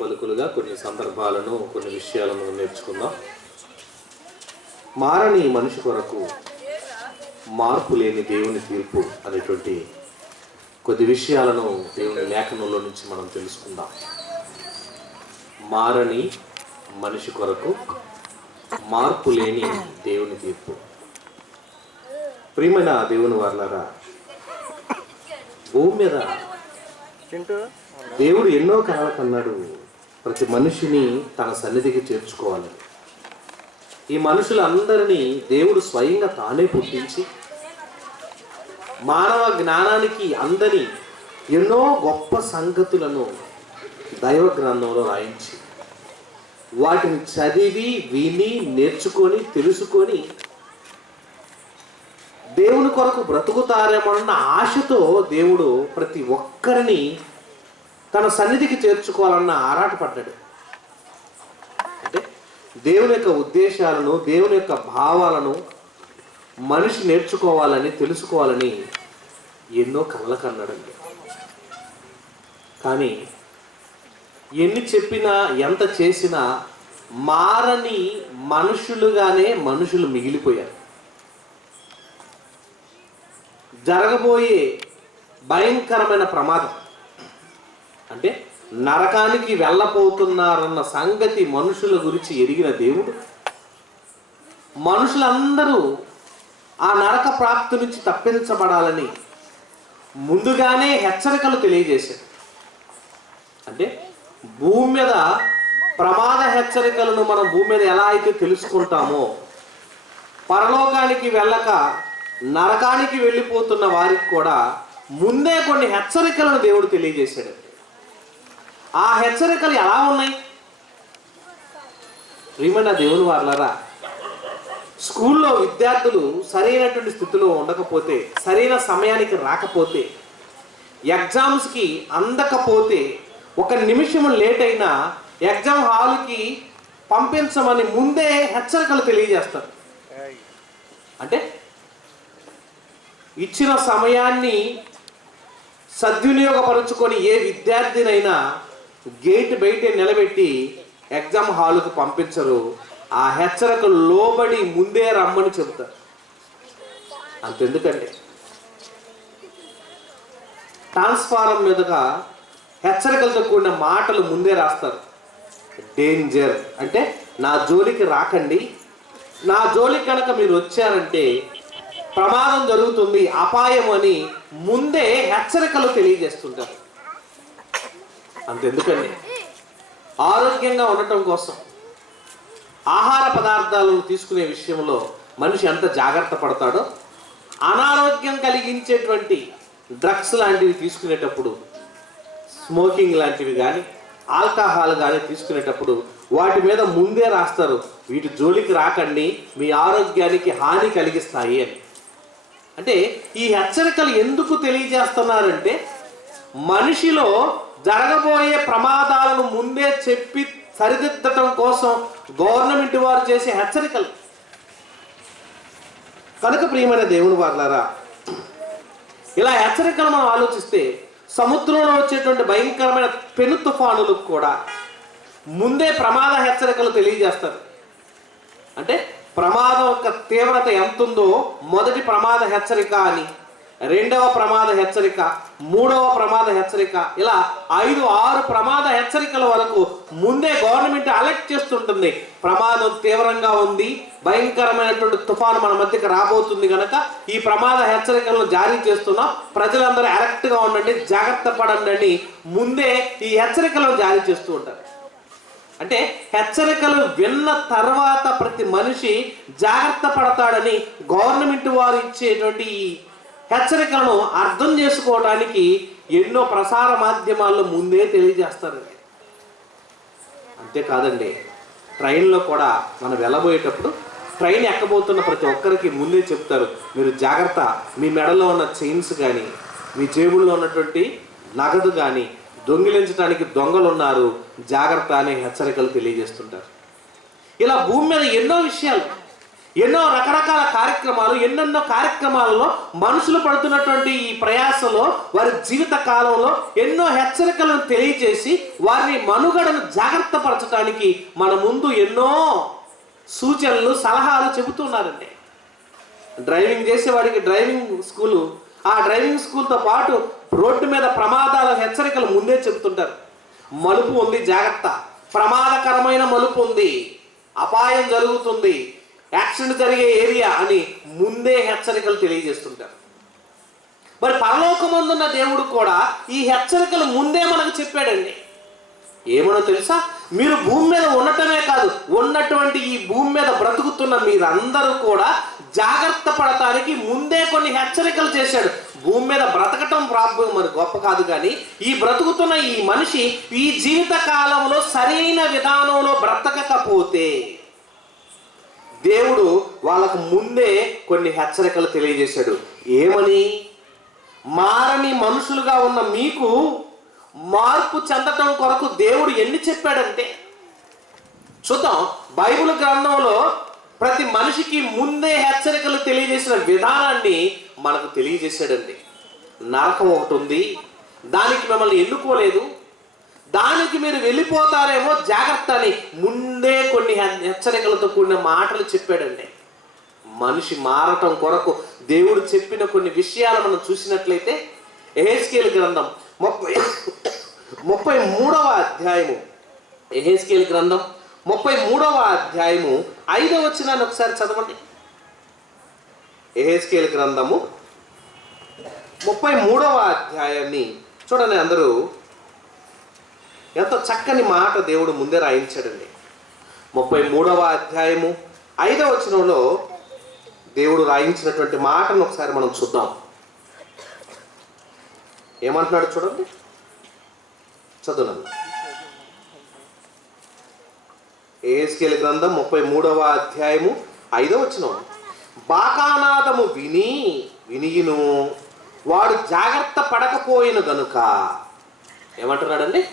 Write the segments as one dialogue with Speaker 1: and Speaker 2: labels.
Speaker 1: పలుకులుగా కొన్ని సందర్భాలను కొన్ని విషయాలను నేర్చుకుందాం. మారని మనిషి కొరకు మార్పు లేని దేవుని తీర్పు అనేటువంటి కొద్ది విషయాలను దేవుని లేఖనంలో నుంచి మనం తెలుసుకుందాం. మారని మనిషి కొరకు మార్పు లేని దేవుని తీర్పు. ప్రియమైన దేవుని వాళ్ళారా భూమి మీద దేవుడు ఎన్నో కళలు కన్నాడు. ప్రతి మనిషిని తన సన్నిధికి చేర్చుకోవాలి. ఈ మనుషులందరినీ దేవుడు స్వయంగా తానే పుట్టించి మానవ జ్ఞానానికి అందని ఎన్నో గొప్ప సంగతులను దైవ గ్రంథంలో రాయించి వాటిని చదివి విని నేర్చుకొని తెలుసుకొని దేవుని కొరకు బ్రతుకుతారేమోనన్న ఆశతో దేవుడు ప్రతి ఒక్కరిని తన సన్నిధికి చేర్చుకోవాలన్న ఆరాటపడ్డాడు అంటే దేవుని యొక్క ఉద్దేశాలను దేవుని యొక్క భావాలను మనిషి నేర్చుకోవాలని తెలుసుకోవాలని ఎన్నో కళ్ళ కన్నాడండి. కానీ ఎన్ని చెప్పినా ఎంత చేసినా మారని మనుషులుగానే మనుషులు మిగిలిపోయారు. జరగబోయే భయంకరమైన ప్రమాదం. అంటే నరకానికి వెళ్ళపోతున్నారన్న సంగతి మనుషుల గురించి ఎరిగిన దేవుడు. మనుషులందరూ ఆ నరక ప్రాప్తి నుంచి తప్పించబడాలని ముందుగానే హెచ్చరికలు తెలియజేశారు. అంటే భూమి మీద ప్రమాద హెచ్చరికలను మనం భూమి మీద ఎలా అయితే తెలుసుకుంటామో పరలోకానికి వెళ్ళక నరకానికి వెళ్ళిపోతున్న వారికి కూడా ముందే కొన్ని హెచ్చరికలను దేవుడు తెలియజేశాడు. ఆ హెచ్చరికలు ఎలా ఉన్నాయి? ప్రియమైన దేవుని వార్లరా స్కూల్లో విద్యార్థులు సరైనటువంటి స్థితిలో ఉండకపోతే సరైన సమయానికి రాకపోతే ఎగ్జామ్స్కి అందకపోతే ఒక నిమిషం లేట్ అయినా ఎగ్జామ్ హాల్కి పంపించమని ముందే హెచ్చరికలు తెలియజేస్తారు. అంటే ఇచ్చిన సమయాన్ని సద్వినియోగపరుచుకొని ఏ విద్యార్థినైనా గేట్ బయటే నిలబెట్టి ఎగ్జామ్ హాల్కు పంపించరు. ఆ హెచ్చరికలు లోబడి ముందే రమ్మని చెబుతారు అంతెందుకండి. ట్రాన్స్ఫారం మీదుగా హెచ్చరికలతో కూడిన మాటలు ముందే రాస్తారు. డేంజర్. అంటే నా జోలికి రాకండి. నా జోలికి కనుక మీరు వచ్చారంటే ప్రమాదం జరుగుతుంది అపాయం అని ముందే హెచ్చరికలు తెలియజేస్తుంటారు. అంతెందుకండి ఆరోగ్యంగా ఉండటం కోసం ఆహార పదార్థాలను తీసుకునే విషయంలో మనిషి ఎంత జాగ్రత్త పడతాడో అనారోగ్యం కలిగించేటువంటి డ్రగ్స్ లాంటివి తీసుకునేటప్పుడు స్మోకింగ్ లాంటివి కానీ ఆల్కహాల్ కానీ తీసుకునేటప్పుడు వాటి మీద ముందే రాస్తారు వీటి జోలికి రాకండి మీ ఆరోగ్యానికి హాని కలిగిస్తాయి అని. అంటే ఈ హెచ్చరికలు ఎందుకు తెలియజేస్తున్నారంటే మనిషిలో జరగబోయే ప్రమాదాలను ముందే చెప్పి సరిదిద్దటం కోసం గవర్నమెంట్ వారు చేసే హెచ్చరికలు. కనుక ప్రియమైన దేవుని వాళ్ళారా ఇలా హెచ్చరికలు మనం ఆలోచిస్తే సముద్రంలో వచ్చేటువంటి భయంకరమైన పెను తుఫానులకు కూడా ముందే ప్రమాద హెచ్చరికలు తెలియజేస్తారు. అంటే ప్రమాదం యొక్క తీవ్రత ఎంతుందో మొదటి ప్రమాద హెచ్చరిక అని రెండవ ప్రమాద హెచ్చరిక మూడవ ప్రమాద హెచ్చరిక ఇలా ఐదు ఆరు ప్రమాద హెచ్చరికల వరకు ముందే గవర్నమెంట్ అలర్ట్ చేస్తుంటుంది. ప్రమాదం తీవ్రంగా ఉంది. భయంకరమైనటువంటి తుఫాను మన మధ్యకి రాబోతుంది కనుక ఈ ప్రమాద హెచ్చరికలను జారీ చేస్తున్నాం. ప్రజలందరూ అలర్ట్గా ఉండండి జాగ్రత్త పడండి. అని ముందే ఈ హెచ్చరికలను జారీ చేస్తూ ఉంటారు. అంటే హెచ్చరికలు విన్న తర్వాత ప్రతి మనిషి జాగ్రత్త పడతాడని గవర్నమెంట్ వారు ఇచ్చేటువంటి ఈ హెచ్చరికలను అర్థం చేసుకోవడానికి ఎన్నో ప్రసార మాధ్యమాల్లో ముందే తెలియజేస్తారు. అంతేకాదండి ట్రైన్లో కూడా మనం వెళ్ళబోయేటప్పుడు ట్రైన్ ఎక్కబోతున్న ప్రతి ఒక్కరికి ముందే చెప్తారు. మీరు జాగ్రత్త మీ మెడలో ఉన్న చైన్స్ కానీ మీ జేబుల్లో ఉన్నటువంటి నగదు కానీ దొంగిలించడానికి దొంగలు ఉన్నారు జాగ్రత్త అనే హెచ్చరికలు తెలియజేస్తుంటారు. ఇలా భూమి మీద ఎన్నో విషయాలు ఎన్నో రకరకాల కార్యక్రమాలు ఎన్నెన్నో కార్యక్రమాలలో మనుషులు పడుతున్నటువంటి ఈ ప్రయాసలో వారి జీవిత కాలంలో ఎన్నో హెచ్చరికలను తెలియజేసి వారిని మనుగడను జాగ్రత్త పరచడానికి మన ముందు ఎన్నో సూచనలు సలహాలు చెబుతున్నారండి డ్రైవింగ్ చేసేవాడికి డ్రైవింగ్ స్కూలు ఆ డ్రైవింగ్ స్కూల్తో పాటు రోడ్డు మీద ప్రమాదాల హెచ్చరికలు ముందే చెబుతుంటారు. మలుపు ఉంది జాగ్రత్త. ప్రమాదకరమైన మలుపు ఉంది. అపాయం జరుగుతుంది. యాక్సిడెంట్ జరిగే ఏరియా అని ముందే హెచ్చరికలు తెలియజేస్తుంటారు. మరి పరలోకమందున్న దేవుడు కూడా ఈ హెచ్చరికలు ముందే మనకు చెప్పాడండి. ఏమనో తెలుసా? మీరు భూమి మీద ఉండటమే కాదు ఉన్నటువంటి ఈ భూమి మీద బ్రతుకుతున్న మీరందరూ కూడా జాగ్రత్త పడటానికి ముందే కొన్ని హెచ్చరికలు చేశాడు. భూమి మీద బ్రతకటం ప్రాబ్లం మరి గొప్ప కాదు కానీ ఈ బ్రతుకుతున్న ఈ మనిషి ఈ జీవిత కాలంలో సరైన విధానంలో బ్రతకకపోతే దేవుడు వాళ్ళకు ముందే కొన్ని హెచ్చరికలు తెలియజేశాడు. ఏమని? మారని మనుషులుగా ఉన్న మీకు మార్పు చెందటం కొరకు దేవుడు ఎన్ని చెప్పాడంటే? చూద్దాం. బైబిల్ గ్రంథంలో ప్రతి మనిషికి ముందే హెచ్చరికలు తెలియజేసిన విధానాన్ని మనకు తెలియజేశాడండి. నరకం ఒకటి ఉంది. దానికి మిమ్మల్ని ఎన్నుకోలేదు. దానికి మీరు వెళ్ళిపోతారేమో జాగ్రత్త అని ముందే కొన్ని హెచ్చరికలతో కూడిన మాటలు చెప్పాడండి. మనిషి మారటం కొరకు దేవుడు చెప్పిన కొన్ని విషయాలు మనం చూసినట్లయితే ఎహెస్కేల్ గ్రంథం ముప్పై ముప్పై మూడవ అధ్యాయము. ఎహెస్కేల్ గ్రంథం ముప్పై మూడవ అధ్యాయము ఐదవ వచ్చినాన్ని ఒకసారి చదవండి. ఎహెస్కేల్ గ్రంథము ముప్పై మూడవ అధ్యాయాన్ని చూడండి అందరూ. ఎంత చక్కని మాట దేవుడు ముందే రాయించాడండి. ముప్పై మూడవ అధ్యాయము ఐదవ వచనంలో దేవుడు రాయించినటువంటి మాటను ఒకసారి మనం చూద్దాం. ఏమంటున్నాడు చూడండి? చదువునండి. ఏస్కేల్ గ్రంథం ముప్పై మూడవ అధ్యాయము ఐదవ వచనం. బాకానాదము విని వినియును. వాడు జాగ్రత్త పడకపోయిన గనుక. ఏమంటున్నాడండి?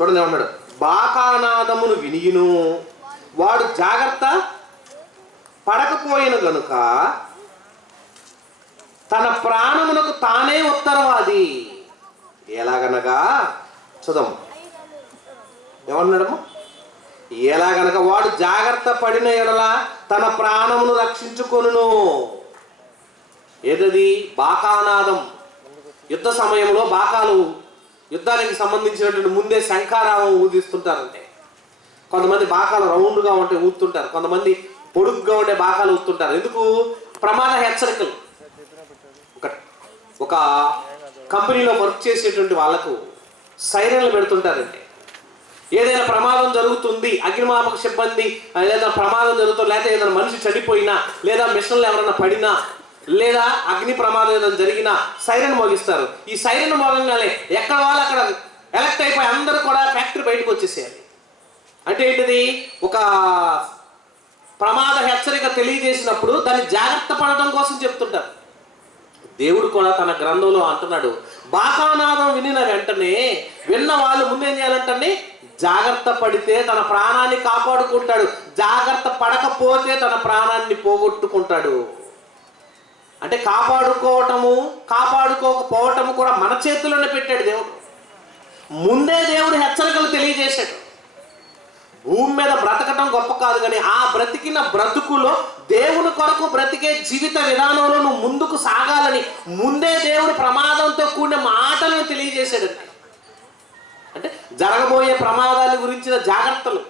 Speaker 1: చూడండి ఏమన్నాడు? బాకానాదమును వినియును. వాడు జాగ్రత్త పడకపోయిన గనుక తన ప్రాణమునకు తానే ఉత్తరవాది. ఎలాగనగా? చూద్దాం. ఏమన్నాడమ్మా? ఎలాగనక వాడు జాగ్రత్త పడిన ఎడల తన ప్రాణమును రక్షించుకొను ఏదది? బాకానాదం. యుద్ధ సమయంలో బాకాలు యుద్ధానికి సంబంధించినటువంటి ముందే శంఖారావం ఊదిస్తుంటారంటే. కొంతమంది బాకాలు రౌండ్గా ఉంటే ఊతుంటారు కొంతమంది పొడుగ్గా ఉండే బాకాలు ఊతుంటారు ఎందుకు? ప్రమాద హెచ్చరికలు. ఒక ఒక కంపెనీలో వర్క్ చేసేటువంటి వాళ్ళకు సైరన్లు పెడుతుంటారండి ఏదైనా ప్రమాదం జరుగుతుంది అగ్నిమాపక సిబ్బంది లేదా ప్రమాదం జరుగుతుంది లేదా ఏదైనా మనిషి చనిపోయినా లేదా మిషన్లు ఎవరైనా పడినా లేదా అగ్ని ప్రమాదం ఏదైనా జరిగినా సైరన్ మోగిస్తారు. ఈ సైరన్ మోగంగానే ఎక్కడ వాళ్ళు అక్కడ ఎలక్ట్ అయిపోయి అందరూ కూడా ఫ్యాక్టరీ బయటకు వచ్చేసేయాలి. అంటే ఏంటిది? ఒక ప్రమాద హెచ్చరిక తెలియజేసినప్పుడు దాన్ని జాగ్రత్త పడటం కోసం చెప్తుంటారు. దేవుడు కూడా తన గ్రంథంలో అంటున్నాడు బాకానాదం వినిన వెంటనే విన్న వాళ్ళు ముందేం చేయాలంటే జాగ్రత్త పడితే తన ప్రాణాన్ని కాపాడుకుంటాడు జాగ్రత్త పడకపోతే తన ప్రాణాన్ని పోగొట్టుకుంటాడు. అంటే కాపాడుకోవటము కాపాడుకోకపోవటము కూడా మన చేతుల్లోనే పెట్టాడు దేవుడు. ముందే దేవుడు హెచ్చరికలు తెలియజేశాడు. భూమి మీద బ్రతకటం గొప్ప కాదు కానీ ఆ బ్రతికిన బ్రతుకులో దేవుని కొరకు బ్రతికే జీవిత విధానంలో నువ్వు ముందుకు సాగాలని ముందే దేవుడు ప్రమాదంతో కూడిన మాటలను తెలియజేశాడు. అంటే జరగబోయే ప్రమాదాల గురించిన జాగ్రత్తలు.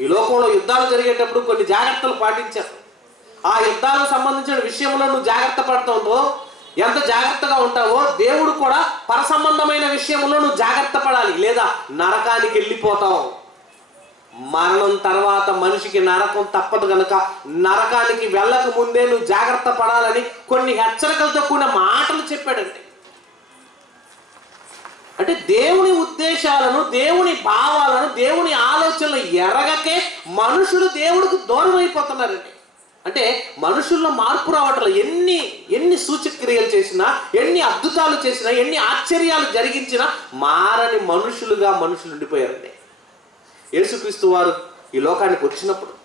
Speaker 1: ఈ లోకంలో యుద్ధాలు జరిగేటప్పుడు కొన్ని జాగ్రత్తలు పాటించారు. ఆ యుద్ధాలకు సంబంధించిన విషయంలో నువ్వు జాగ్రత్త పడుతుందో ఎంత జాగ్రత్తగా ఉంటావో దేవుడు కూడా పరసంబంధమైన విషయంలో నువ్వు జాగ్రత్త పడాలి. లేదా నరకానికి వెళ్ళిపోతావు. మరణం తర్వాత మనిషికి నరకం తప్పదు కనుక నరకానికి వెళ్ళక ముందే నువ్వు జాగ్రత్త పడాలని కొన్ని హెచ్చరికలతో కూడిన మాటలు చెప్పాడండి. అంటే దేవుని ఉద్దేశాలను దేవుని భావాలను దేవుని ఆలోచనలు ఎరగకే మనుషులు దేవుడికి దూరం అయిపోతున్నారండి అంటే మనుషుల్లో మార్పు రావటంలో ఎన్ని ఎన్ని సూచక్రియలు చేసినా ఎన్ని అద్భుతాలు చేసినా ఎన్ని ఆశ్చర్యాలు జరిగించినా మారని మనుషులుగా మనుషులు ఉండిపోయారండి. యేసుక్రీస్తు వారు ఈ లోకానికి వచ్చినప్పుడు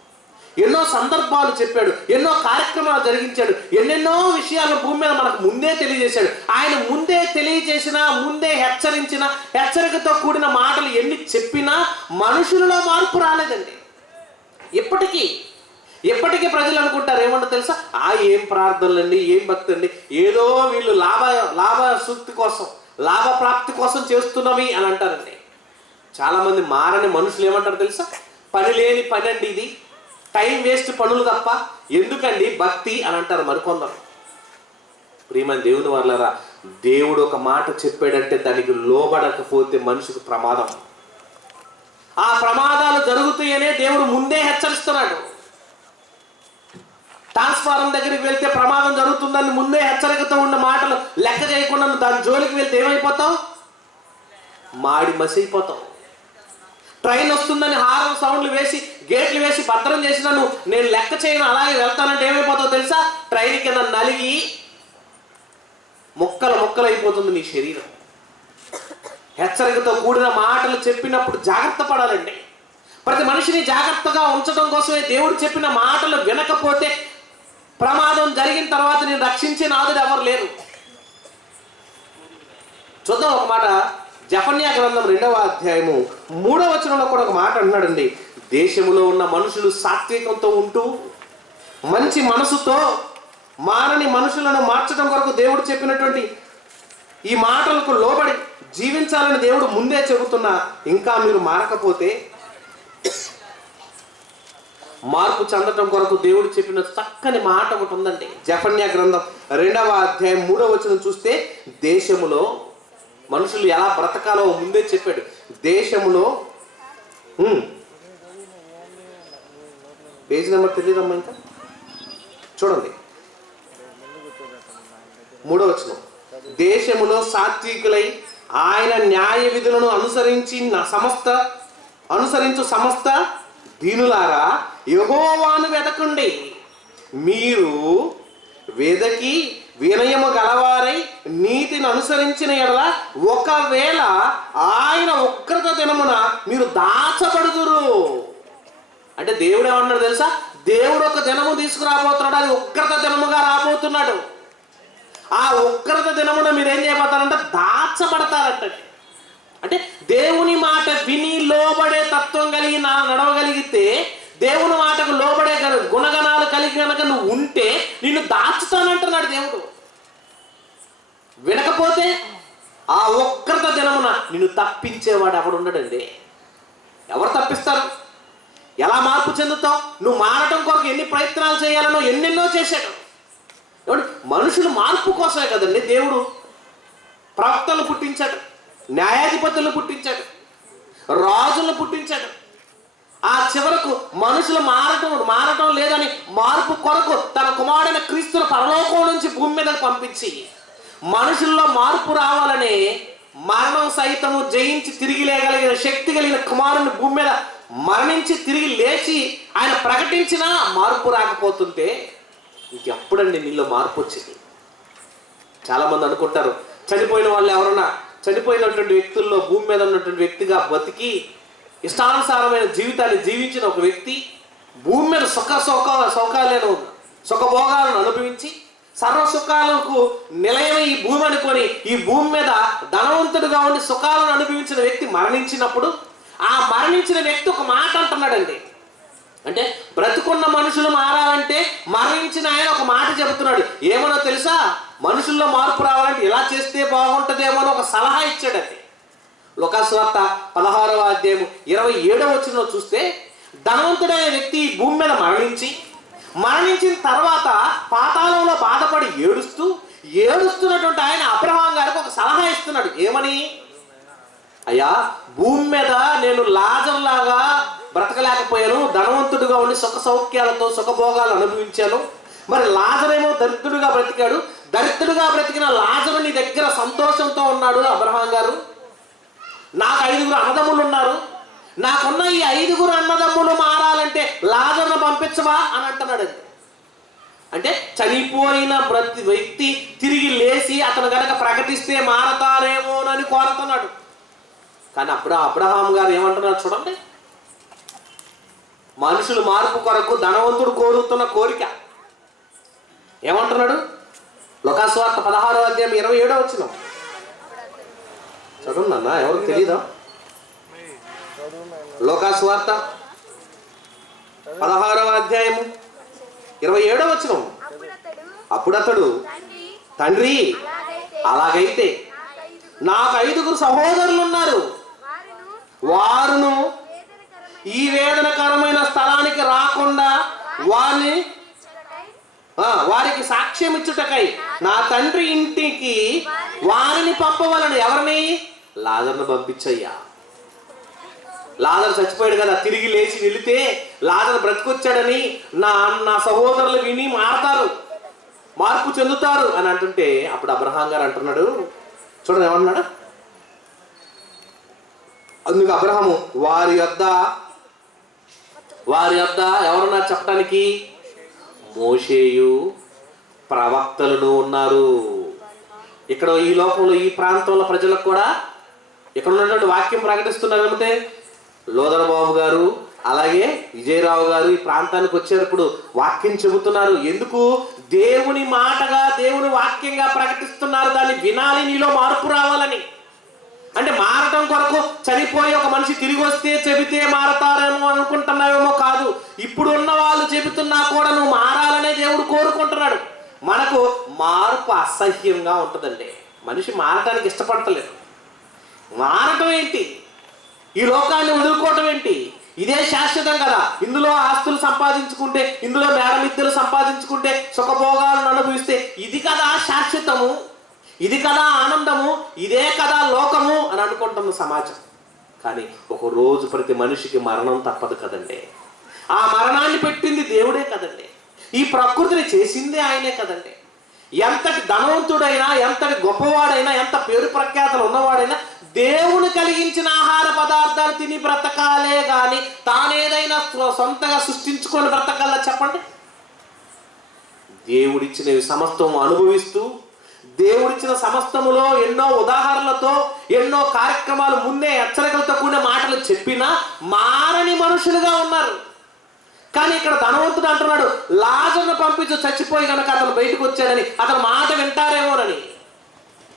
Speaker 1: ఎన్నో సందర్భాలు చెప్పాడు ఎన్నో కార్యక్రమాలు జరిగించాడు ఎన్నెన్నో విషయాలు భూమి మీద మనకు ముందే తెలియజేశాడు. ఆయన ముందే తెలియజేసిన ముందే హెచ్చరించిన హెచ్చరికతో కూడిన మాటలు ఎన్ని చెప్పినా మనుషులలో మార్పు రాలేదండి. ఇప్పటికీ ఎప్పటికీ ప్రజలు అనుకుంటారు ఏమంటో తెలుసా? ఆ ఏం ప్రార్థనలండి ఏం భక్తి అండి ఏదో వీళ్ళు లాభ లాభ సూక్తి కోసం లాభ ప్రాప్తి కోసం చేస్తున్నవి అని అంటారండి. చాలామంది మారని మనుషులు ఏమంటారు తెలుసా? పని లేని పని అండి ఇది. టైం వేస్ట్ పనులు తప్ప ఎందుకండి భక్తి అని అంటారు మరికొందరు. ప్రియమైన దేవుని వాళ్ళరా దేవుడు ఒక మాట చెప్పాడంటే దానికి లోబడకపోతే మనిషికి ప్రమాదం. ఆ ప్రమాదాలు జరుగుతాయనే దేవుడు ముందే హెచ్చరిస్తున్నాడు. ట్రాన్స్ఫారం దగ్గరికి వెళ్తే ప్రమాదం జరుగుతుందని ముందే హెచ్చరికతో ఉన్న మాటలు లెక్క చేయకుండా దాని జోలికి వెళ్తే ఏమైపోతావు? మాడి మసిగిపోతావు. ట్రైన్ వస్తుందని హారం సౌండ్లు వేసి గేట్లు వేసి భద్రం చేసినాను నువ్వు నేను లెక్క చేయను అలాగే వెళ్తానంటే ఏమైపోతావు తెలుసా? ట్రైన్ కింద నలిగి ముక్కలు ముక్కలు అయిపోతుంది నీ శరీరం. హెచ్చరికతో కూడిన మాటలు చెప్పినప్పుడు జాగ్రత్త పడాలండి. ప్రతి మనిషిని జాగ్రత్తగా ఉంచడం కోసమే దేవుడు చెప్పిన మాటలు వినకపోతే ప్రమాదం జరిగిన తర్వాత నేను రక్షించే నాదుడు ఎవరు లేరు. చూద్దాం ఒక మాట. జఫన్యా గ్రంథం రెండవ అధ్యాయము మూడవ వచనంలో కూడా ఒక మాట అన్నాడండి దేశంలో ఉన్న మనుషులు సాత్వికంతో ఉంటూ మంచి మనసుతో మానని మనుషులను మార్చడం కొరకు దేవుడు చెప్పినటువంటి ఈ మాటలకు లోబడి జీవించాలని దేవుడు ముందే చెబుతున్నా. ఇంకా మీరు మారకపోతే మార్పు చెందటం కొరకు దేవుడు చెప్పిన చక్కని మాట ఒకటి ఉందండి. జఫన్య గ్రంథం రెండవ అధ్యాయం మూడవ వచనం చూస్తే దేశములో మనుషులు ఎలా బ్రతకాలో ముందే చెప్పాడు. దేశములో పేజ్ నెంబర్ తెలియదమ్మా ఇంకా? చూడండి. మూడో వచనం. దేశములో సాత్వికులై ఆయన న్యాయ విధులను అనుసరించి సమస్త అనుసరించు సమస్త దీనులారా యహోవాను వెదకండి. మీరు వెదకి వినయము గలవారై నీతిని అనుసరించిన ఎడల ఒకవేళ ఆయన ఉగ్రత దినమున మీరు దాచబడుదురు. అంటే దేవుడు ఏమన్నాడు తెలుసా? దేవుడు ఒక దినము తీసుకురాబోతున్నాడు అది ఉగ్రత దినముగా రాబోతున్నాడు. ఆ ఉగ్రత దినమున మీరు ఏం చేయబోతారంటే దాచబడతారంట. అంటే దేవుని మాట విని లోబడే తత్వం కలిగి నా నడవగలిగితే దేవుని మాటకు లోబడే గుణగణాలు కలిగి కనుక నువ్వు ఉంటే నిన్ను దాచుతానంటున్నాడు దేవుడు. వినకపోతే ఆ ఒక్కరిత దినమున నిన్ను తప్పించేవాడు ఎవడుండడండి ఎవరు తప్పిస్తారు? ఎలా మార్పు చెందుతావు? నువ్వు మారటం కొరకు ఎన్ని ప్రయత్నాలు చేయాలనో ఎన్నెన్నో చేశాడు. మనుషులు మార్పు కోసమే కదండి దేవుడు. ప్రవక్తలు పుట్టించాడు. న్యాయాధిపతులను పుట్టించాడు. రాజులను పుట్టించాడు. ఆ చివరకు మనుషులు మారటం మారటం లేదని మార్పు కొరకు తన కుమారుడైన క్రీస్తును పరలోకం నుంచి భూమి మీద పంపించి మనుషుల్లో మార్పు రావాలని మరణం సైతము జయించి తిరిగి లేగలిగిన శక్తి కలిగిన కుమారుని భూమి మీద మరణించి తిరిగి లేచి ఆయన ప్రకటించినా మార్పు రాకపోతుంటే ఇంకెప్పుడండి నీలో మార్పు వచ్చింది? చాలా మంది అనుకుంటారు చనిపోయిన వాళ్ళు ఎవరన్నా చనిపోయినటువంటి వ్యక్తుల్లో భూమి మీద ఉన్నటువంటి వ్యక్తిగా బతికి ఇష్టానుసారమైన జీవితాన్ని జీవించిన ఒక వ్యక్తి భూమి మీద సుఖ సౌక సౌకాలను సుఖభోగాలను అనుభవించి సర్వ సుఖాలకు నిలయమై ఈ భూమి అనుకొని ఈ భూమి మీద ధనవంతుడిగా ఉండి సుఖాలను అనుభవించిన వ్యక్తి మరణించినప్పుడు ఆ మరణించిన వ్యక్తి ఒక మాట అంటున్నాడండి. అంటే బ్రతుకున్న మనుషులు మారాలంటే మరణించిన ఆయన ఒక మాట చెబుతున్నాడు. ఏమనో తెలుసా? మనుషుల్లో మార్పు రావాలంటే ఇలా చేస్తే బాగుంటుందేమో అని ఒక సలహా ఇచ్చాడు అది. లోకాస్వార్త పదహారవ అధ్యాయం ఇరవై ఏడవ వచ్చిన చూస్తే ధనవంతుడైన వ్యక్తి భూమి మీద మరణించి మరణించిన తర్వాత పాతాళంలో బాధపడి ఏడుస్తూ ఏడుస్తున్నటువంటి ఆయన అబ్రహాం గారికి ఒక సలహా ఇస్తున్నాడు. ఏమని? అయ్యా భూమి మీద నేను లాజంలాగా బ్రతకలేకపోయాను ధనవంతుడిగా ఉండి సుఖ సౌఖ్యాలతో సుఖభోగాలు అనుభవించాను. మరి లాజరేమో దరిద్రుడిగా బ్రతికాడు దరిద్రుడుగా బ్రతికిన లాజరు నీ దగ్గర సంతోషంతో ఉన్నాడు అబ్రహాం గారు. నాకు ఐదుగురు అన్నదమ్ములు ఉన్నారు. నాకున్న ఈ ఐదుగురు అన్నదమ్ములు మారాలంటే లాజర్ను పంపించవా అని అంటున్నాడు. అంటే చనిపోయిన ప్రతి వ్యక్తి తిరిగి లేచి అతను గనక ప్రకటిస్తే మారతారేమోనని కోరుతున్నాడు. కానీ అప్పుడు అబ్రహాం గారు ఏమంటున్నారు చూడండి. మనుషులు మార్పు కొరకు ధనవంతుడు కోరుతున్న కోరిక. ఏమంటున్నాడు? లోకాస్వార్త పదహారో అధ్యాయం ఇరవై ఏడో వచ్చిన చదువున్నా ఎవరికి తెలీదా? లోకాస్వార్త పదహారవ అధ్యాయము ఇరవై ఏడో వచ్చిన
Speaker 2: అప్పుడు అతడు తండ్రి అలాగైతే నాకు ఐదుగురు
Speaker 1: సహోదరులు ఉన్నారు.
Speaker 2: వారును
Speaker 1: ఈ వేదనకరమైన స్థలానికి రాకుండా వారిని వారికి సాక్ష్యం ఇచ్చుటకై నా తండ్రి ఇంటికి వారిని పంపవాలని ఎవరిని? లాజర్ను పంపించయ్యా. లాజర్ చచ్చిపోయాడు కదా తిరిగి లేచి వెళితే లాజర్ బ్రతికొచ్చాడని నా నా సహోదరులు విని మారతారు మార్పు చెందుతారు అని అంటుంటే అప్పుడు అబ్రహాం గారు అంటున్నాడు. చూడండి ఏమన్నాడు అందుకు అబ్రహము వారి యొద్ద వారి యొద్ద ఎవరున్నారు చెప్పడానికి మోషేయు ప్రవక్తలను ఉన్నారు. ఇక్కడ ఈ లోకంలో ఈ ప్రాంతంలో ప్రజలకు కూడా ఇక్కడ ఉన్నటువంటి వాక్యం ప్రకటిస్తున్నారు ఏమంటే లోదరబాబు గారు అలాగే విజయరావు గారు ఈ ప్రాంతానికి వచ్చేటప్పుడు వాక్యం చెబుతున్నారు. ఎందుకు? దేవుని మాటగా దేవుని వాక్యంగా ప్రకటిస్తున్నారు. దాన్ని వినాలి నీలో మార్పు రావాలని. అంటే మారటం కొరకు చనిపోయి ఒక మనిషి తిరిగి వస్తే చెబితే మారతారేమో అనుకుంటున్నావేమో కాదు. ఇప్పుడు ఉన్న వాళ్ళు చెబుతున్నా కూడా నువ్వు మారాలనే దేవుడు కోరుకుంటున్నాడు. మనకు మార్పు అసహ్యంగా ఉంటుందండి. మనిషి మారటానికి ఇష్టపడతలేదు. మారటం ఏంటి? ఈ లోకాన్ని వదులుకోవటం ఏంటి? ఇదే శాశ్వతం కదా. ఇందులో ఆస్తులు సంపాదించుకుంటే ఇందులో మేడమిద్దలు సంపాదించుకుంటే సుఖభోగాలను అనుభవిస్తే ఇది కదా శాశ్వతము ఇది కదా ఆనందము ఇదే కదా లోకము అని అనుకుంటున్న సమాజం. కానీ ఒక రోజు ప్రతి మనిషికి మరణం తప్పదు కదండి. ఆ మరణాన్ని పెట్టింది దేవుడే కదండి. ఈ ప్రకృతిని చేసిందే ఆయనే కదండి. ఎంతటి ధనవంతుడైనా ఎంతటి గొప్పవాడైనా ఎంత పేరు ప్రఖ్యాతలు ఉన్నవాడైనా దేవుని కలిగించిన ఆహార పదార్థాలు తిని బ్రతకాలే కానీ తానేదైనా సొంతగా సృష్టించుకొని బ్రతకాలా చెప్పండి? దేవుడిచ్చినవి సమస్తం అనుభవిస్తూ దేవుడిచ్చిన సమస్తములో ఎన్నో ఉదాహరణలతో ఎన్నో కార్యక్రమాలు ముందే హెచ్చరికలతో కూడిన మాటలు చెప్పినా మారని మనుషులుగా ఉన్నారు. కానీ ఇక్కడ ధనవంతుడు అంటున్నాడు లాజర్ను పంపించు చచ్చిపోయి కనుక అతను బయటకు వచ్చాడని అతను మాట వింటారేమోనని.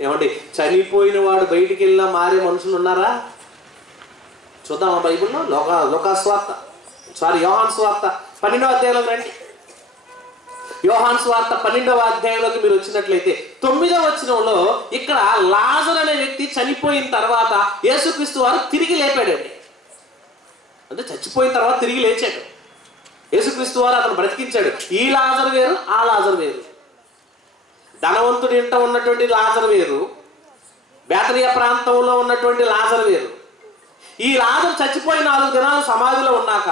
Speaker 1: ఏమండి చనిపోయిన వాడు బయటికి వెళ్ళినా మారే మనుషులు ఉన్నారా? చూద్దామా బైబిల్లో? లోక లోకాస్వార్త. సారీ యోహాన్ స్వార్త. పన్నెండవ అధ్యాయంలోకి రండి. యోహాన్ స్వార్త పన్నెండవ అధ్యాయంలోకి మీరు వచ్చినట్లయితే తొమ్మిదవ వచనంలో ఇక్కడ లాజర్ అనే వ్యక్తి చనిపోయిన తర్వాత యేసుక్రీస్తు వారు తిరిగి లేపాడండి. అంటే చచ్చిపోయిన తర్వాత తిరిగి లేచాడు. యేసుక్రీస్తు వారు అతను బ్రతికించాడు. ఈ లాజర్ వేరు ఆ లాజర్ వేరు. ధనవంతుడి ఇంట ఉన్నటువంటి లాజర్ వేరు. బేతనీయ ప్రాంతంలో ఉన్నటువంటి లాజర్ వేరు. ఈ లాజర్ చచ్చిపోయి నాలుగు దినాలు సమాధిలో ఉన్నాక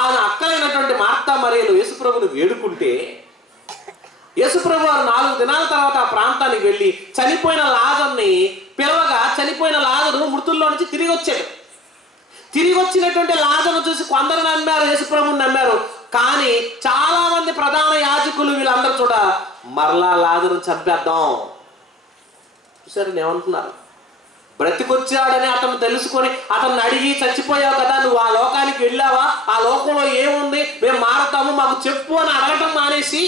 Speaker 1: ఆయన అక్కలైనటువంటి మార్తా మరియలు యేసుప్రభుని వేడుకుంటే యేసుప్రభు వారు నాలుగు దినాల తర్వాత ఆ ప్రాంతానికి వెళ్ళి చనిపోయిన లాజర్ని పిలవగా చనిపోయిన లాజరు మృతుల్లో నుంచి తిరిగి వచ్చాడు తిరిగి వచ్చినటువంటి లాజను చూసి కొందరు నమ్మారు యేసుప్రభుని నమ్మారు. కానీ చాలా మంది ప్రధాన యాజకులు వీళ్ళందరూ చూడ మరలా లాజను చంపేద్దాం. చూసారు ఏమంటున్నారు బ్రతికొచ్చాడని అతను తెలుసుకొని అతను అడిగి చచ్చిపోయావు కదా నువ్వు ఆ లోకానికి వెళ్ళావా? ఆ లోకంలో ఏముంది? మేము మారుతాము మాకు చెప్పు అని అడగటం మానేసి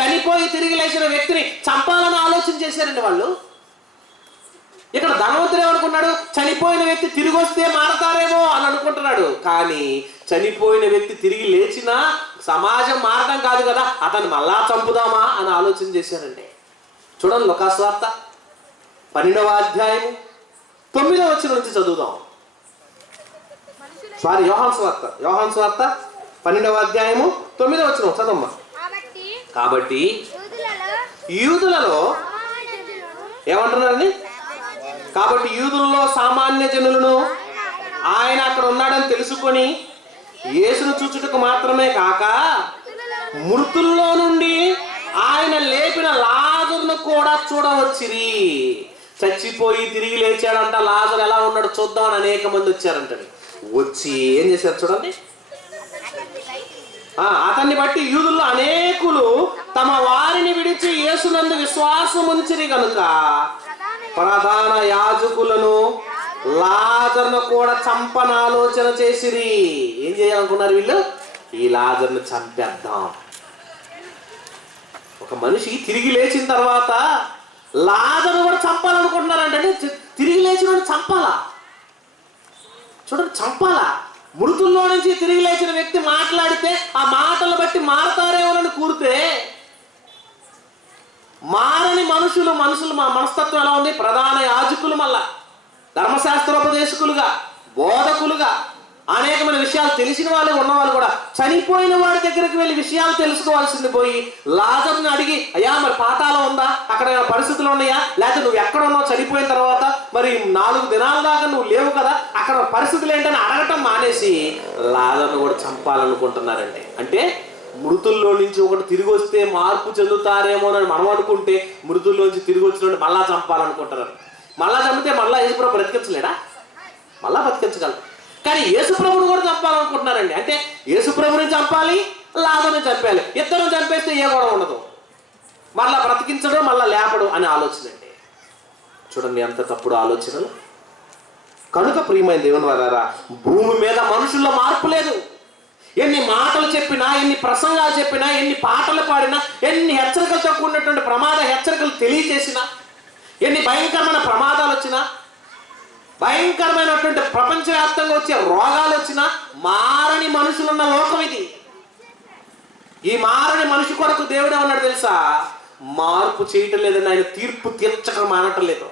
Speaker 1: చనిపోయి తిరిగి లేచిన వ్యక్తిని చంపాలని ఆలోచన చేశారండి వాళ్ళు. ఇక్కడ ధనవంతుడు ఏమనుకున్నాడు? చనిపోయిన వ్యక్తి తిరిగి వస్తే మారతారేమో అని అనుకుంటున్నాడు. కానీ చనిపోయిన వ్యక్తి తిరిగి లేచినా సమాజం మారడం కాదు కదా అతన్ని మళ్ళా చంపుదామా అని ఆలోచన చేశారండి. చూడండి లోకాస్వార్త. పన్నెండవ అధ్యాయము తొమ్మిదవ వచ్చిన నుంచి చదువుదాం. సారీ యోహాన్ స్వార్త. యోహాన్ స్వార్త పన్నెండవ అధ్యాయము తొమ్మిదవ వచ్చిన చదవమ్మా.
Speaker 2: కాబట్టి యూదులలో
Speaker 1: ఏమంటున్నారండి? కాబట్టి యూదుల్లో సామాన్య జనులను ఆయన అక్కడ ఉన్నాడని తెలుసుకొని యేసును చూచుటకు మాత్రమే కాక మృతుల్లో నుండి ఆయన లేపిన లాజర్ను కూడా చూడవచ్చిరి. చచ్చిపోయి తిరిగి లేచాడంట. లాజర్ ఎలా ఉన్నాడు చూద్దామని అనేక మంది వచ్చారంటండి వచ్చి ఏం చేశారు చూడండి. ఆ, అతన్ని బట్టి యూదుల్లో అనేకులు తమ వారిని విడిచి యేసునందు విశ్వాసం ఉంచిరి కనుక
Speaker 2: ప్రధాన
Speaker 1: యాజకులను లాజర్ను కూడా చంపన ఆలోచన చేసిరి. ఏం చేయాలనుకున్నారు వీళ్ళు? ఈ లాజర్ను చంపేద్దాం. ఒక మనిషి తిరిగి లేచిన తర్వాత లాజర్ కూడా చంపాలనుకుంటున్నారంటే తిరిగి లేచిన చంపాలా? చూడండి చంపాలా? మృతుల్లో నుంచి తిరిగి లేచిన వ్యక్తి మాట్లాడితే ఆ మాటలు బట్టి మారతారేమోనని కూరితే మారని మనుషులు మనుషులు మా మనస్తత్వం ఎలా ఉంది? ప్రధాన యాజకులు మళ్ళా. ధర్మశాస్త్రోపదేశకులుగా బోధకులుగా అనేకమైన విషయాలు తెలిసిన వాళ్ళే ఉన్నవాళ్ళు కూడా. చనిపోయిన వాడి దగ్గరికి వెళ్ళి విషయాలు తెలుసుకోవాల్సింది పోయి లాజర్ని అడిగి అయ్యా మరి పాతాళం ఉందా? అక్కడ పరిస్థితులు ఉన్నాయా? లేకపోతే నువ్వు ఎక్కడ ఉన్నావు? చనిపోయిన తర్వాత మరి నాలుగు దినాల దాకా నువ్వు లేవు కదా? అక్కడ పరిస్థితులు ఏంటని అడగటం మానేసి లాజర్ను కూడా చంపాలనుకుంటున్నారండి. అంటే మృతుల్లో నుంచి ఒకటి తిరిగి వస్తే మార్పు చెందుతారేమోనని మనం అనుకుంటే మృతుల్లోంచి తిరిగి వచ్చిన మళ్ళా చంపాలనుకుంటారు. మళ్ళా చంపితే మళ్ళా యేసుప్రభు బ్రతికించలేడా? మళ్ళా బ్రతికించగలరు కానీ యేసుప్రభుని కూడా చంపాలనుకుంటున్నారండి. అంటే యేసుప్రభుని చంపాలి లాభని చంపాలి. ఇద్దరు చంపేస్తే ఏ గొడవ ఉండదు. మళ్ళా బ్రతికించడం మళ్ళా లేపడం అనే ఆలోచన అండి. చూడండి ఎంత తప్పుడు ఆలోచనలు. కనుక ప్రియమైన దేవుని వారారా భూమి మీద మనుషుల్లో మార్పు లేదు. ఎన్ని మాటలు చెప్పినా ఎన్ని ప్రసంగాలు చెప్పినా ఎన్ని పాటలు పాడినా ఎన్ని హెచ్చరికలతో కూడినటువంటి ప్రమాద హెచ్చరికలు తెలియజేసినా ఎన్ని భయంకరమైన ప్రమాదాలు వచ్చినా భయంకరమైనటువంటి ప్రపంచవ్యాప్తంగా వచ్చే రోగాలు వచ్చినా మారని మనుషులున్న లోకం ఇది. ఈ మారని మనిషి కొరకు దేవుడు ఏమన్నాడు తెలుసా? మార్పు చేయటం లేదని ఆయన తీర్పు తీర్చడం మానటం లేదు.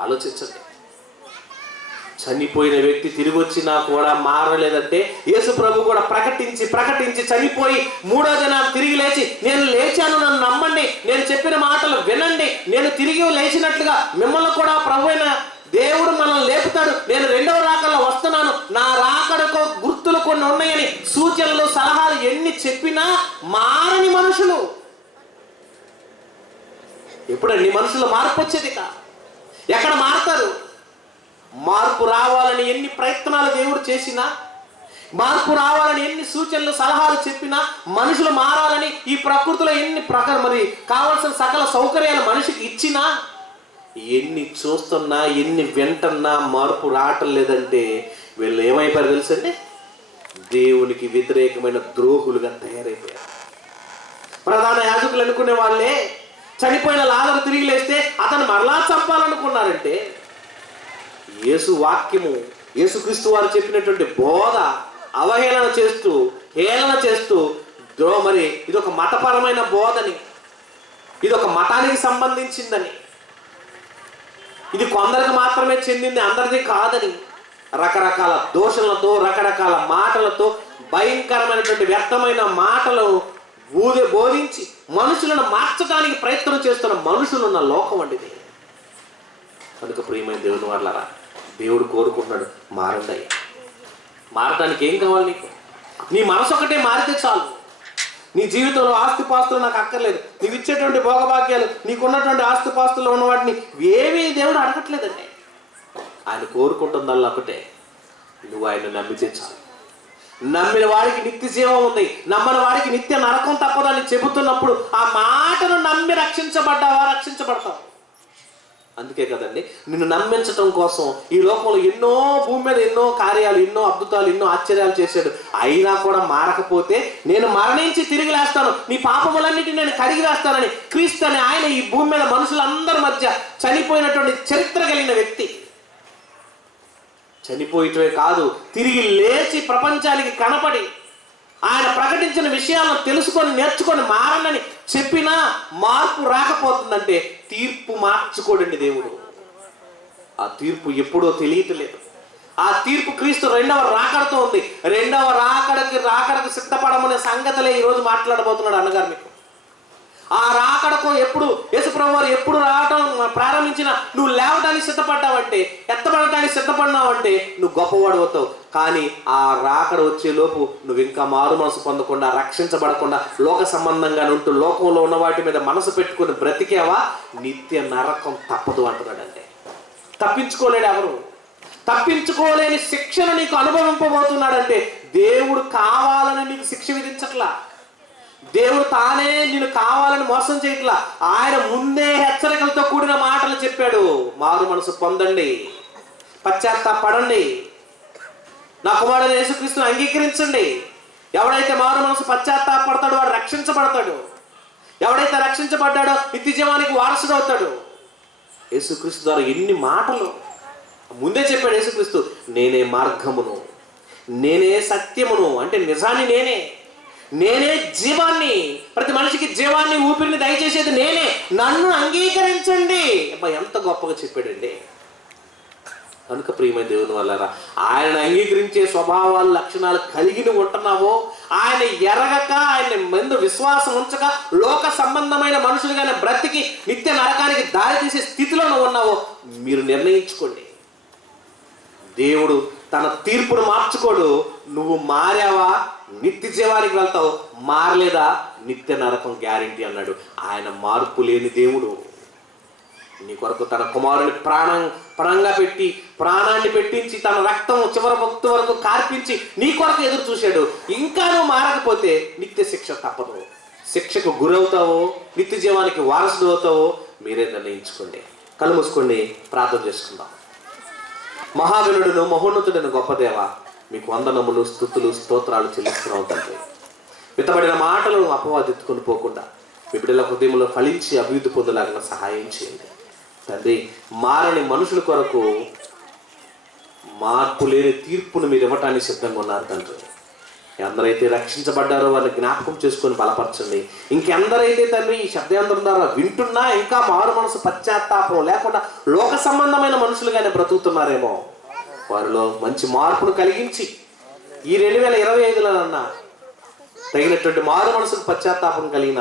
Speaker 1: ఆలోచించండి. చనిపోయిన వ్యక్తి తిరిగి వచ్చినా కూడా మారలేదంటే యేసు ప్రభు కూడా ప్రకటించి ప్రకటించి చనిపోయి మూడో దినం తిరిగి లేచి నేను లేచాను నన్ను నమ్మండి నేను చెప్పిన మాటలు వినండి నేను తిరిగి లేచినట్లుగా మిమ్మల్ని కూడా ప్రభు అయిన దేవుడు మనల్ని లేపుతాడు నేను రెండవ రాకల్లో వస్తున్నాను నా రాకడకు గుర్తులు కొన్ని ఉన్నాయని సూచనలు సలహాలు ఎన్ని చెప్పినా మారని మనుషులు. ఎప్పుడండి మనుషులు మార్పు వచ్చేది ఎక్కడ మారుతారు మార్పు రావాలని ఎన్ని ప్రయత్నాలు దేవుడు చేసినా మార్పు రావాలని ఎన్ని సూచనలు సలహాలు చెప్పినా మనుషులు మారాలని ఈ ప్రకృతిలో ఎన్ని ప్రక మరి కావాల్సిన సకల సౌకర్యాలు మనిషికి ఇచ్చినా ఎన్ని చూస్తున్నా ఎన్ని వింటున్నా మార్పు రావటం లేదంటే వీళ్ళు ఏమైపోయారు తెలుసండి? దేవునికి వ్యతిరేకమైన ద్రోహులుగా తయారైపోయారు. ప్రధాన యాజకులు అనుకునే వాళ్ళే చనిపోయిన లాదరు తిరిగి లేస్తే అతను మరలా చంపాలనుకున్నారంటే యేసు వాక్యము యేసుక్రీస్తు వారు చెప్పినటువంటి బోధ అవహేళన చేస్తూ హేళన చేస్తూ ద్రో మరి ఇది ఒక మతపరమైన బోధని ఇది ఒక మతానికి సంబంధించిందని ఇది కొందరికి మాత్రమే చెందింది అందరిది కాదని రకరకాల దోషణలతో రకరకాల మాటలతో భయంకరమైనటువంటి వ్యర్థమైన మాటలు ఊదే బోధించి మనుషులను మార్చడానికి ప్రయత్నం చేస్తున్న మనుషులున్న లోకం అండి అందుకు కనుక ప్రియమైన దేవుని వాళ్ళరా దేవుడు కోరుకుంటున్నాడు మారండి మారటానికి మారడానికి ఏం కావాలి నీకు? నీ మనసు ఒకటే మారితే చాలు. నీ జీవితంలో ఆస్తిపాస్తులు నాకు అక్కర్లేదు. నీవు ఇచ్చేటువంటి భోగభాగ్యాలు నీకున్నటువంటి ఆస్తిపాస్తులు ఉన్న వాటిని ఏమీ దేవుడు అడగట్లేదండి. ఆయన కోరుకుంటుందల్లా ఒకటే నువ్వు ఆయన నమ్మితే చాలు. నమ్మిన వాడికి నిత్య జీవం ఉంది. నమ్మని వాడికి నిత్య నరకం తప్పదని చెబుతున్నప్పుడు ఆ మాటను నమ్మి రక్షించబడ్డావా? రక్షించబడతావు? అందుకే కదండి. నిన్ను నమ్మించటం కోసం ఈ లోకంలో ఎన్నో భూమి మీద ఎన్నో కార్యాలు ఎన్నో అద్భుతాలు ఎన్నో ఆశ్చర్యాలు చేశాడు. అయినా కూడా మారకపోతే నేను మరణించి తిరిగి లేస్తాను. నీ పాపములన్నిటిని నేను కడిగి వేస్తానని క్రీస్తు అని ఆయన ఈ భూమి మీద మనుషులందరి మధ్య చనిపోయినటువంటి చరిత్ర కలిగిన వ్యక్తి. చనిపోయటమే కాదు తిరిగి లేచి ప్రపంచానికి కనపడి ఆయన ప్రకటించిన విషయాలను తెలుసుకొని నేర్చుకొని మారనని చెప్పినా మార్పు రాకపోతుందంటే తీర్పు మార్చుకోడండి దేవుడు. ఆ తీర్పు ఎప్పుడో తెలియట్లేదు. ఆ తీర్పు క్రీస్తు రెండవ రాకడతో ఉంది. రెండవ రాకడకి రాకడకు సిద్ధపడమనే సంగతులే ఈరోజు మాట్లాడబోతున్నాడు అన్నగారు మీకు. ఆ రాకడకు ఎప్పుడు యేసుప్రభు వారు ఎప్పుడు రావటం ప్రారంభించిన నువ్వు లేవడానికి సిద్ధపడ్డావంటే ఎత్తబడటానికి సిద్ధపడినావంటే నువ్వు గొప్పవాడు అవుతావు. కానీ ఆ రాకడ వచ్చేలోపు నువ్వు ఇంకా మారు మనసు పొందకుండా రక్షించబడకుండా లోక సంబంధంగా ఉంటూ లోకంలో ఉన్న వాటి మీద మనసు పెట్టుకుని బ్రతికేవా? నిత్య నరకం తప్పదు అంటున్నాడంటే. తప్పించుకోలేడు ఎవరు? తప్పించుకోలేని శిక్షను నీకు అనుభవింపబోతున్నాడంటే దేవుడు కావాలని నీకు శిక్ష విధించట్లా? దేవుడు తానే నేను కావాలని మోసం చేయట్లా. ఆయన ముందే హెచ్చరికలతో కూడిన మాటలు చెప్పాడు. మారు మనసు పొందండి. పశ్చాత్తాపడండి. నా కుమారుడు యేసుక్రీస్తుని అంగీకరించండి. ఎవడైతే మారు మనసు పశ్చాత్తాపడతాడో వాడు రక్షించబడతాడు. ఎవడైతే రక్షించబడ్డాడో నిత్య జీవానికి వారసుడు అవుతాడు. యేసుక్రీస్తు ద్వారా ఎన్ని మాటలు ముందే చెప్పాడు యేసుక్రీస్తు నేనే మార్గమును నేనే సత్యమును అంటే నిజాన్ని నేనే. నేనే జీవాన్ని ప్రతి మనిషికి జీవాన్ని ఊపిరిని దయచేసేది నేనే. నన్ను అంగీకరించండి. అబ్బా ఎంత గొప్పగా చెప్పాడండి. కనుక ప్రియమైన దేవుని వల్లరా ఆయన అంగీకరించే స్వభావాలు లక్షణాలు కలిగిన ఉంటున్నావో ఆయన ఎరగక ఆయన మందు విశ్వాసం ఉంచక లోక సంబంధమైన మనుషులుగానే బ్రతికి నిత్య నరకానికి దారి తీసే స్థితిలో ఉన్నావో మీరు నిర్ణయించుకోండి. దేవుడు తన తీర్పును మార్చుకోడు. నువ్వు మారావా? నిత్య జీవానికి వెళ్తావు మారలేదా? నిత్య నరకం గ్యారంటీ అన్నాడు. ఆయన మార్పు లేని దేవుడు. నీ కొరకు తన కుమారుని ప్రాణం ప్రాణంగా పెట్టి ప్రాణాన్ని పెట్టించి తన రక్తం చివరి భక్తు వరకు కార్పించి నీ కొరకు ఎదురు చూశాడు. ఇంకా నువ్వు మారకపోతే నిత్య శిక్ష తప్పదు. శిక్షకు గురవుతావో నిత్య జీవానికి వారసుడు అవుతావో మీరే నిర్ణయించుకోండి. కళ్ళు మూసుకోండి ప్రార్థన చేసుకుందాం. మహాగణుడును మహోన్నతుడైన గొప్పదేవ మీకు వందనములు స్థుతులు స్తోత్రాలు చెల్లిస్తున్నాం తండ్రి. విత్తబడిన మాటలు అపవాదెత్తుకొని పోకుండా మీ బిడ్డల హృదయంలో ఫలించి అభివృద్ధి పొందలాగిన సహాయం చేయండి. తండ్రి మారని మనుషుల కొరకు మార్పు లేని తీర్పును మీరు ఇవ్వటానికి సిద్ధంగా ఉన్నారు తండ్రి. ఎందరైతే రక్షించబడ్డారో వారిని జ్ఞాపకం చేసుకొని బలపరచండి. ఇంకెందరైతే తండ్రి ఈ శబ్దయంత్రం ద్వారా వింటున్నా ఇంకా మారు మనసు పశ్చాత్తాపం లేకుండా లోక సంబంధమైన మనుషులుగానే బ్రతుకుతున్నారేమో. వారిలో మంచి మార్పును కలిగించి ఈ రెండు వేల ఇరవై ఐదులోనన్నా తగినటువంటి మారు మనసుకు పశ్చాత్తాపం కలిగిన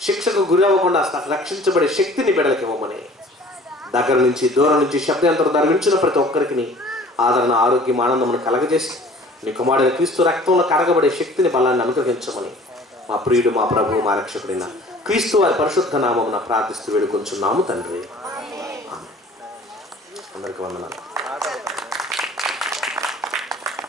Speaker 1: శిక్షకు గురి అవ్వకుండా రక్షించబడే శక్తిని బిడలకి ఇవ్వమని. దగ్గర నుంచి దూరం నుంచి శబ్దాంతరం ద్వారా వించిన ప్రతి ఒక్కరికి ఆదరణ ఆరోగ్యం ఆనందమును కలగజేసి నీ కుమారుడు క్రీస్తు రక్తంలో కరగబడే శక్తిని బలాన్ని అనుగ్రహించమని మా ప్రియుడు మా ప్రభువు మా రక్షకుడైన క్రీస్తు వారి పరిశుద్ధ నామమున ప్రార్థిస్తూ వేడుకొంచున్నాము తండ్రి. అందరికీ వందనాలు.